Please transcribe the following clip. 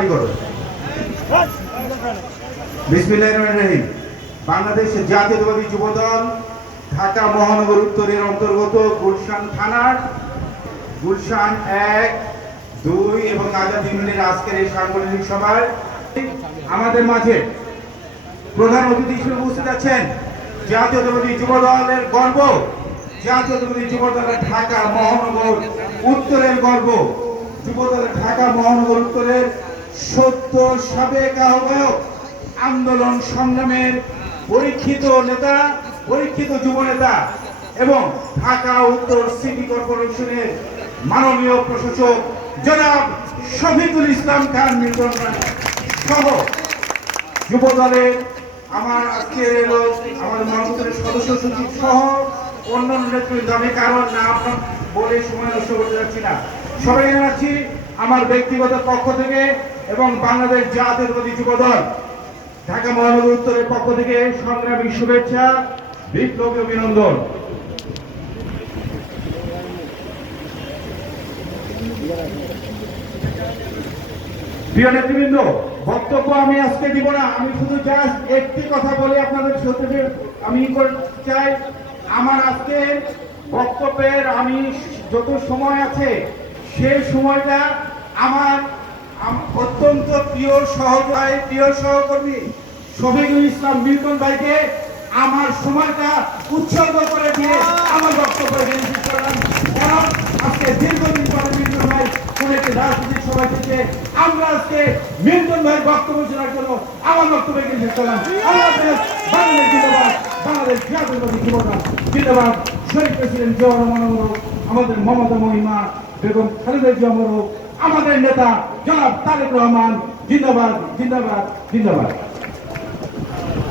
Party করো। বিসমিল্লাহির রহমানির রহিম। বাংলাদেশ জাতীয়তাবাদী যুবদল ঢাকা মহানগর উত্তরের অন্তর্গত গুলশান থানার গুলশান 1, 2 এবং আজাদ ইউনিয়নের আজকের এই সাংগঠনিক সভায় আমাদের মাঝে প্রধান অতিথি হিসেবে উপস্থিত আছেন জাতীয়তাবাদী যুবদলের গর্ব, জাতীয়তাবাদী যুবদলের ঢাকা মহানগর উত্তরের গর্ব, যুবদলের ঢাকা মহানগর উত্তরের সত্য সাবেক আহ্বায়ক, আন্দোলন সংগ্রামের পরীক্ষিত নেতা, পরীক্ষিত যুব নেতা এবং ঢাকা উত্তর সিটি কর্পোরেশনের মাননীয় প্রশাসক জনাব শফিকুল ইসলাম খান মিল্টন সহ যুবদলের আমার আজকে এলো আমাদের মহানগরের সদস্য সচিব সহ অন্যান্য নেতৃত্ব, আমি কারণ নাম বলে সময় নষ্ট করতে যাচ্ছি না। সবাই জানাচ্ছি আমার ব্যক্তিগত পক্ষ থেকে এবং বাংলাদেশ জাতীয়তাবাদী যুবদল ঢাকা মহানগর উত্তরের পক্ষ থেকে সংগ্রামী শুভেচ্ছা, বিপ্লবী অভিনন্দন। প্রিয় নেতৃবৃন্দ, বক্তব্য আমি আজকে দিব না, আমি শুধু জাস্ট একটি কথা বলে আপনাদের সাথে আমি করতে চাই। আমার আজকে বক্তব্যের আমি যত সময় আছে সেই সময়টা আমার অত্যন্ত প্রিয় সহকর্মী শফিকুল ইসলাম মিল্টন ভাইকে আমার সময়টা উৎসর্গ করে দিয়ে আমার বক্তব্য করলাম। কারণ আজকে দীর্ঘদিন পরে মিল্টন ভাই কোন একটি রাজনৈতিক সভা থেকে আমরা আজকে মিল্টন ভাইয়ের বক্তব্য শোনার জন্য আমার বক্তব্য শেষ করলাম। বাংলাদেশ জিন্দাবাদ, বাংলাদেশ জাতীয়তাবাদী যুবদল জিন্দাবাদ, শহীদ প্রেসিডেন্ট জিয়াউর রহমান অমর, আমাদের মমতা মহিমা বেগম খালেদা জিয়া অমর, আমাদের নেতা জনাব তারেক রহমান জিন্দাবাদ, জিন্দাবাদ, জিন্দাবাদ।